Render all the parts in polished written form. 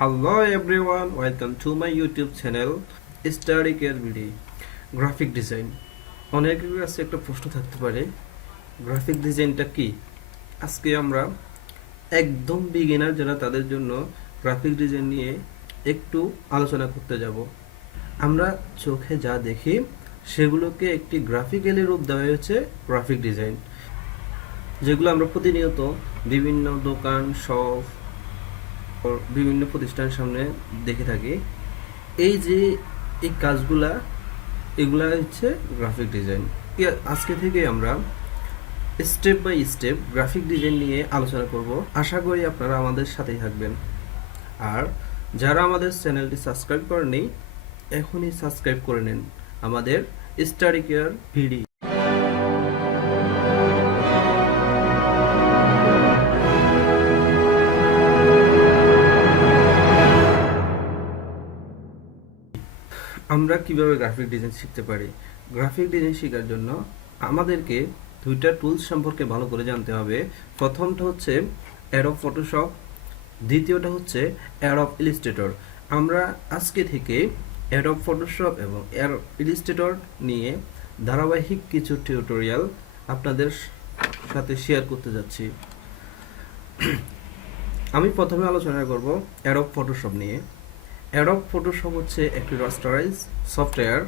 Hello everyone, welcome to my YouTube channel Study Care BD graphic design. অনেকের কাছে একটা প্রশ্ন থাকতে পারে, গ্রাফিক ডিজাইনটা কি? আজকে আমরা একদম বিগিনার যারা তাদের জন্য গ্রাফিক ডিজাইন নিয়ে একটু আলোচনা করতে যাব। আমরা চোখে যা দেখি সেগুলোকে একটি গ্রাফিক্যালি রূপ দেওয়া হয়েছে গ্রাফিক ডিজাইন, যেগুলো আমরা প্রতিনিয়ত বিভিন্ন দোকান, শপ, বিভিন্ন প্রতিষ্ঠানের সামনে দেখে থাকি। এই যে এই কাজগুলা, এগুলা হচ্ছে গ্রাফিক ডিজাইন। আজকে থেকে আমরা step by step graphic design নিয়ে আলোচনা করব। আশা করি আপনারা আমাদের সাথেই থাকবেন। আর যারা আমাদের চ্যানেলটি সাবস্ক্রাইব করেননি, এখনই সাবস্ক্রাইব করে নিন আমাদের স্টাডি কেয়ার ভিডি। আমরা কিভাবে গ্রাফিক ডিজাইন শিখতে পারি? গ্রাফিক ডিজাইন শেখার জন্য আমাদেরকে দুইটা টুলস সম্পর্কে ভালো করে জানতে হবে। প্রথমটা হচ্ছে অ্যাডোব ফটোশপ, দ্বিতীয়টা হচ্ছে অ্যাডোব ইলাস্ট্রেটর। আমরা আজকে থেকে অ্যাডোব ফটোশপ এবং অ্যাডোব ইলাস্ট্রেটর নিয়ে ধারাবাহিক কিছু টিউটোরিয়াল আপনাদের সাথে শেয়ার করতে যাচ্ছি। আমি প্রথমে আলোচনা করব অ্যাডোব ফটোশপ নিয়ে। অ্যাডোব ফটোশপ হচ্ছে একটি রাস্টারাইজ সফটওয়্যার।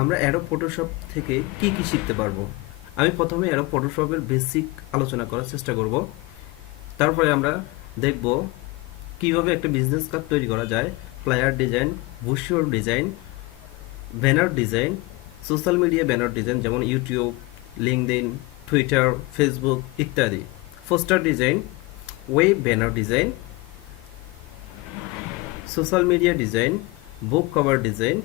আমরা অ্যাডোব ফটোশপ থেকে কি কি শিখতে পারবো? আমি প্রথমে অ্যাডোব ফটোশপের বেসিক আলোচনা করার চেষ্টা করব। তারপরে আমরা দেখব কিভাবে একটা বিজনেস কার্ড তৈরি করা যায়, flyer design, brochure design, banner design, social media banner design যেমন ইউটিউব, লিঙ্কডইন, টুইটার, ফেসবুক ইত্যাদি, poster design, web banner design, social media design, book cover design,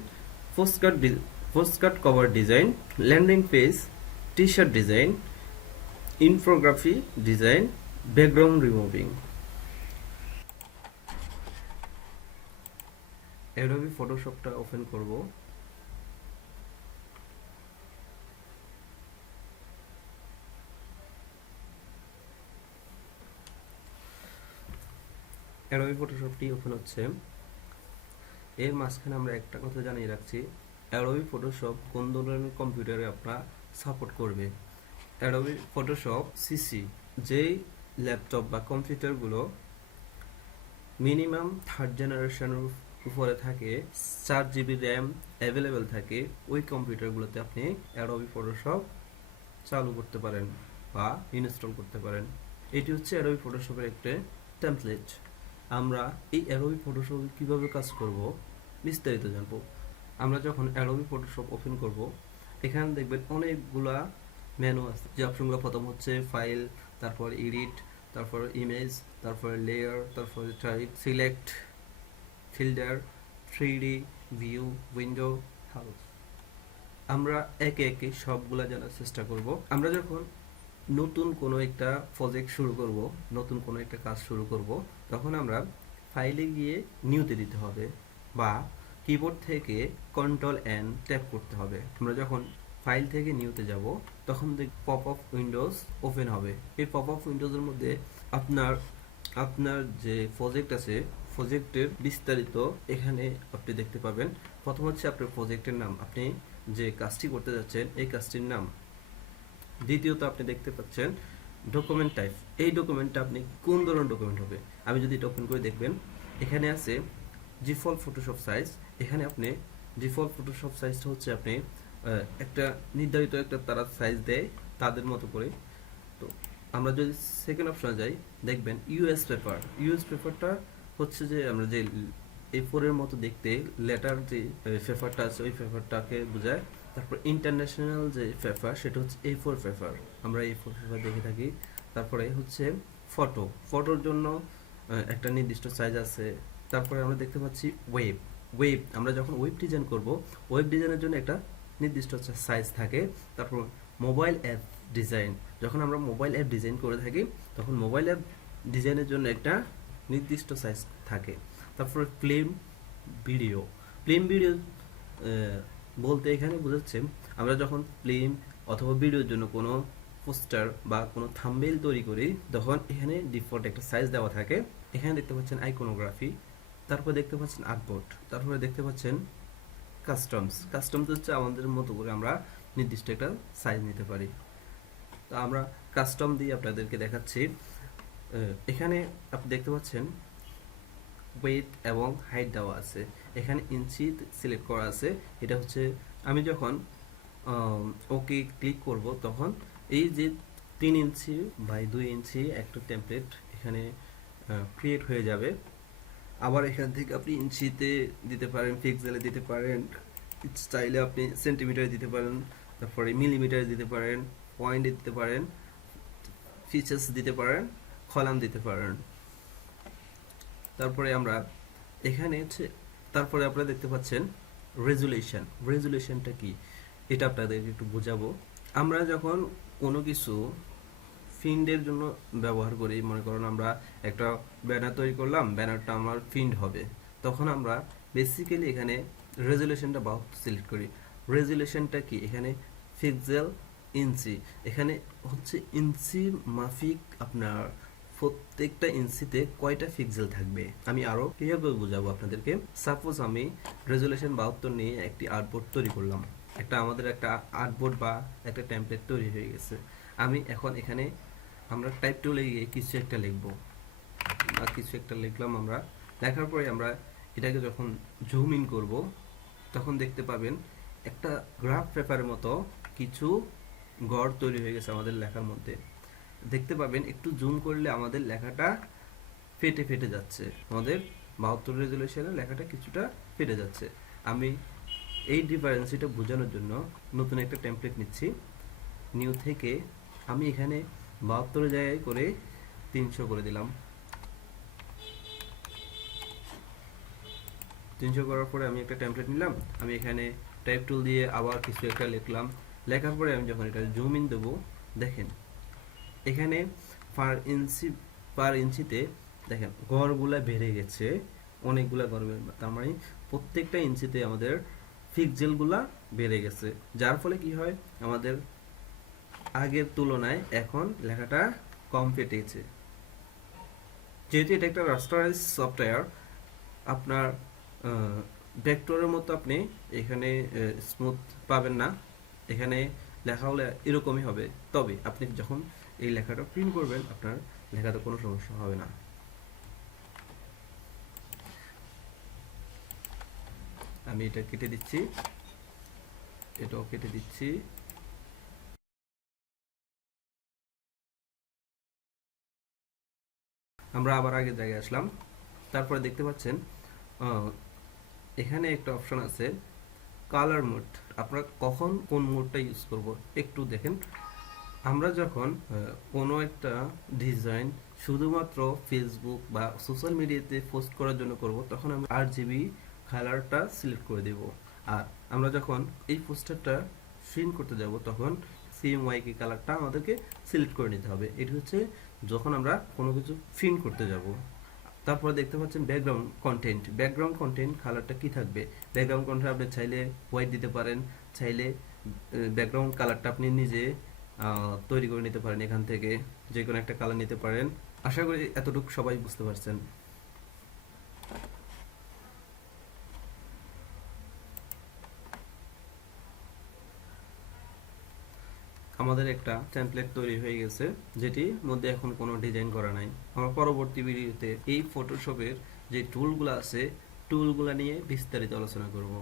postcard cover design, landing page, T shirt design, infography design, background removing. Adobe ফটোশপটা open করব। Adobe ফটোশপটি open হচ্ছে। এর মাঝখানে আমরা একটা কথা জানিয়ে রাখছি, অ্যাডোবি ফটোশপ কোন ধরনের কম্পিউটারে আপনারা সাপোর্ট করবে। অ্যাডোবি ফটোশপ সিসি, যেই ল্যাপটপ বা কম্পিউটারগুলো মিনিমাম থার্ড জেনারেশনের উপরে থাকে, 4 GB র্যাম অ্যাভেলেবেল থাকে, ওই কম্পিউটারগুলোতে আপনি অ্যাডোবি ফটোশপ চালু করতে পারেন বা ইনস্টল করতে পারেন। এটি হচ্ছে অ্যাডোবি ফটোশপের একটা টেমপ্লেট। আমরা এই অ্যাডোবি ফটোশপ কিভাবে কাজ করব বিস্তারিত জানবো। আমরা যখন অ্যাডোবি ফটোশপ ওপেন করব, এখানে দেখবেন অনেকগুলা মেনু আছে। যে অপশনগুলো প্রথম হচ্ছে ফাইল, তারপর এডিট, তারপর ইমেজ, তারপর লেয়ার, তারপর type, select, filter, 3D, view, window, house. আমরা একে একে সবগুলা জানার চেষ্টা করব। আমরা যখন নতুন কোনো একটা প্রজেক্ট শুরু করব, নতুন কোনো একটা কাজ শুরু করব, তখন আমরা ফাইলে গিয়ে নিউতে দিতে হবে বা কিবোর্ড থেকে Ctrl+N ট্যাপ করতে হবে। আমরা যখন ফাইল থেকে নিউতে যাব, তখন পপ আপ উইন্ডোজ ওপেন হবে। এই পপ আপ উইন্ডোজের মধ্যে আপনার যে প্রজেক্ট আছে, প্রজেক্টের বিস্তারিত এখানে আপনি দেখতে পাবেন। প্রথম হচ্ছে আপনার প্রজেক্টের নাম, আপনি যে কাজটি করতে যাচ্ছেন এই কাজটির নাম। দ্বিতীয়ত আপনি দেখতে পাচ্ছেন ডকুমেন্ট টাইপ, এই ডকুমেন্টটা আপনি কোন ধরনের ডকুমেন্ট হবে। আমি যদি এটা ওপেন করে দেখবেন, এখানে আছে ডিফল্ট ফটোশপ সাইজ। এখানে আপনি ডিফল্ট ফটোশপ সাইজটা হচ্ছে আপনি একটা নির্ধারিত একটা তারা সাইজ দেয় তাদের মতো করে। তো আমরা যদি সেকেন্ড অপশনে যাই, দেখবেন ইউএস পেপার। ইউএস পেপারটা হচ্ছে যে আমরা যে A4 এর মতো দেখতে লেটার যে পেপারটা আছে ওই পেপারটাকে বোঝায়। তারপর ইন্টারন্যাশনাল যে পেপার সেটা হচ্ছে A4 পেপার, আমরা A4 পেপার দেখে থাকি। তারপরে হচ্ছে ফটোর জন্য একটা নির্দিষ্ট সাইজ আছে। তারপরে আমরা দেখতে পাচ্ছি ওয়েব আমরা যখন ওয়েব ডিজাইন করব, ওয়েব ডিজাইনের জন্য একটা নির্দিষ্ট সাইজ থাকে। তারপর মোবাইল অ্যাপ ডিজাইন, যখন আমরা মোবাইল অ্যাপ ডিজাইন করে থাকি তখন মোবাইল অ্যাপ ডিজাইনের জন্য একটা নির্দিষ্ট সাইজ থাকে। তারপর ফিল্ম ভিডিও বলতে এখানে বোঝাচ্ছে আমরা যখন ফিল্ম অথবা ভিডিওর জন্য কোনো পোস্টার বা কোনো থাম্বনেইল তৈরি করি তখন এখানে ডিফল্ট একটা সাইজ দেওয়া থাকে। এখানে দেখতে পাচ্ছেন আইকনোগ্রাফি, তারপর দেখতে পাচ্ছেন আর্টবোর্ড, তারপরে দেখতে পাচ্ছেন কাস্টমস হচ্ছে আমাদের মতো করে আমরা নির্দিষ্ট একটা সাইজ নিতে পারি। তো আমরা কাস্টম দিয়ে আপনাদেরকে দেখাচ্ছি। এখানে আপনি দেখতে পাচ্ছেন ওয়েট এবং হাইট দেওয়া আছে, এখানে ইঞ্চি সিলেক্ট করা আছে। এটা হচ্ছে আমি যখন ওকে ক্লিক করব তখন এই যে 3 ইঞ্চি বাই 2 ইঞ্চি একটা টেমপ্লেট এখানে ক্রিয়েট হয়ে যাবে। আবার এখান থেকে আপনি ইঞ্চিতে দিতে পারেন, পিক্সেলে দিতে পারেন, চাইলে আপনি সেন্টিমিটারে দিতে পারেন, তারপরে মিলিমিটারে দিতে পারেন, পয়েন্টে দিতে পারেন, ফিচার্স দিতে পারেন, কলাম দিতে পারেন। তারপরে আমরা এখানে হচ্ছে তারপরে আপনারা দেখতে পাচ্ছেন রেজুলেশনটা কি এটা আপনাদেরকে একটু বোঝাবো। আমরা যখন কোনো কিছু ফিন্ডের জন্য ব্যবহার করি, মনে করুন আমরা একটা ব্যানার তৈরি করলাম, ব্যানারটা আমার ফিন্ড হবে, তখন আমরা বেসিক্যালি এখানে রেজুলেশনটা সিলেক্ট করি। রেজুলেশনটা কি, এখানে পিক্সেল, ইঞ্চি, এখানে হচ্ছে ইঞ্চি মাফিক আপনার প্রত্যেকটা ইঞ্চিতে কয়টা পিক্সেল থাকবে। আমি আরো ক্লিয়ার করে বোঝাবো আপনাদেরকে। সাপোজ আমি রেজুলেশন 72 নিয়ে একটি আর্টবোর্ড তৈরি করলাম, আমাদের একটা আর্টবোর্ড বা একটা টেমপ্লেট তৈরি হয়ে গেছে। আমি এখন এখানে আমরা টাইপ টুলে গিয়ে কিছু একটা লিখবো বা কিছু একটা লিখলাম। আমরা লেখার পরে আমরা এটাকে যখন জুম ইন করব তখন দেখতে পাবেন একটা গ্রাফ পেপারের মতো কিছু গড় তৈরি হয়ে গেছে আমাদের লেখার মধ্যে। দেখতে পাবেন একটু জুম করলে আমাদের লেখাটা ফেটে ফেটে যাচ্ছে, আমাদের 72 রেজুলেশনের লেখাটা কিছুটা ফেটে যাচ্ছে। আমি এই ডিফারেন্সটা বোঝানোর জন্য নতুন একটা টেমপ্লেট নিচ্ছি। নিউ থেকে আমি এখানে 72 জায়গায় করে 300 করে দিলাম। 300 করার পরে আমি একটা টেমপ্লেট নিলাম, আমি এখানে টাইপ টুল দিয়ে আবার কিছু একটা লিখলাম। লেখার পরে আমি যখন এটা জুম ইন দেবো, দেখেন এখানে পার ইঞ্চিতে দেখেন গড়গুলা বেড়ে গেছে, অনেকগুলা গড় বেড়ে, তার মানে প্রত্যেকটা ইঞ্চিতে আমাদের পিক্সেলগুলা বেড়ে গেছে। যার ফলে কি হয়, আমাদের আগের তুলনায় এখন লেখাটা কম ফেটেছে। যেহেতু এটা একটা রাস্টারাইজ সফটওয়্যার, আপনার ভেক্টরের মতো আপনি এখানে স্মুথ পাবেন না, এখানে লেখা হলে এরকমই হবে। তবে আপনি যখন এই লেখাটা প্রিন্ট করবেন আপনার লেখাতে কোনো সমস্যা হবে না। আমি এটা কেটে দিচ্ছি, এটাও কেটে দিচ্ছি। আমরা আবার আগের জায়গায় আসলাম। তারপরে দেখতে পাচ্ছেন এখানে একটা অপশন আছে কালার মোড। আমরা কখন কোন মোডটা ইউজ করব একটু দেখেন। আমরা যখন কোনো একটা ডিজাইন শুধুমাত্র ফেসবুক বা সোশ্যাল মিডিয়াতে পোস্ট করার জন্য করব, তখন আমরা RGB কালারটা সিলেক্ট করে দেব। আর আমরা যখন এই পোস্টারটা প্রিন্ট করতে যাব তখন CMYK কালারটা আমাদেরকে সিলেক্ট করে নিতে হবে। এটি হচ্ছে যখন আমরা কোনো কিছু প্রিন্ট করতে যাব। তারপরে দেখতে পাচ্ছেন ব্যাকগ্রাউন্ড কন্টেন্ট কালারটা কি থাকবে। ব্যাকগ্রাউন্ড কন্টেন্ট আপনি চাইলে হোয়াইট দিতে পারেন, চাইলে ব্যাকগ্রাউন্ড কালারটা আপনি নিজে তৈরি করে নিতে পারেন, এখান থেকে যে কোনো একটা কালার নিতে পারেন। আশা করি এতটুকু সবাই বুঝতে পারছেন। আমাদের একটা টেমপ্লেট তৈরি হয়ে গেছে, যেটির মধ্যে এখন কোনো ডিজাইন করা নাই। আমরা পরবর্তী ভিডিওতে এই ফটোশপের যে টুলগুলো আছে টুলগুলো নিয়ে বিস্তারিত আলোচনা করব।